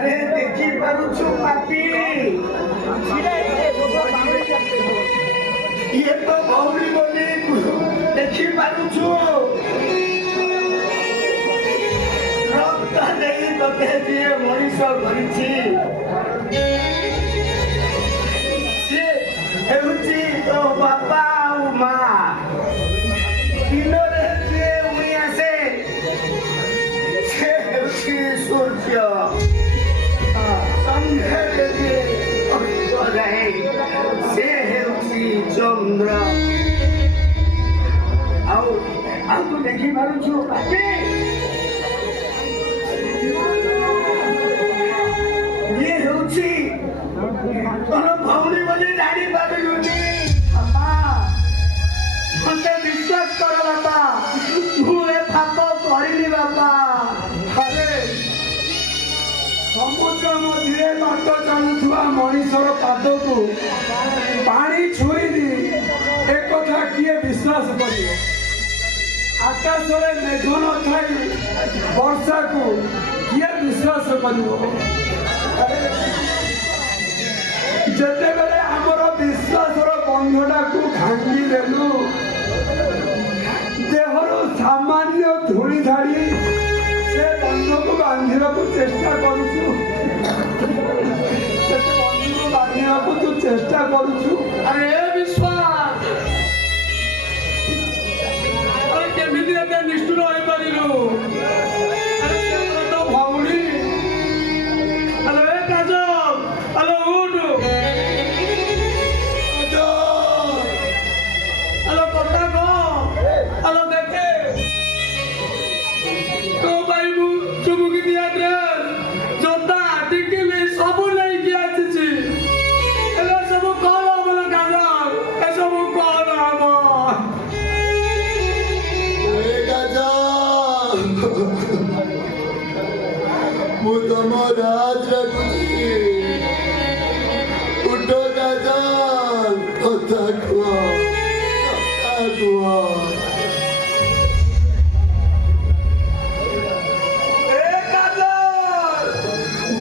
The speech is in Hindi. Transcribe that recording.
अरे देखी पारुछु पापी ये तो भौरी बोली देखी पारुछु रक्त देई तोते दिए मनीष करिछि से हेउछि तो बापा और मां दिनरे जे उई आसे से हेउछि सूर्य संघरे जे अस्त जाए से हेउछि चंद्र आउ तू देखी पारुछु पापी ये होची तोर भौरी बोली जानी पारुनी बापा मते विश्वास कर बापा तू ए पाप करिनी बापा अरे समुद्र मध्य बाट चालुवा मनीषर पाद को पानी छुई दी एक कथा किए विश्वास करियो आकाश में मेघ न थाई वर्षा को किए विश्वास करियो जिते बेले आमर विश्वासर बंधटा को भांगी देलु देहर सामान्य धूली झाड़ी से बंध को बांधा को चेष्टा करुचु बंध को बांधा को तू चेष्टा करुचु अरे विश्वास अरे केमिति एते निष्ठुर होई परिलु अरे तो भौणी अरे काजल अरे उठ अरे पता को अरे देखे तो भाई मु चुमुकी दिया ड्रेस जोता टिकली सब नहीं किया छी एला सब कौन हमर काजल ए सब कौन हम ए काजल मु तम राज रखुची उठो काजल कथा कुआ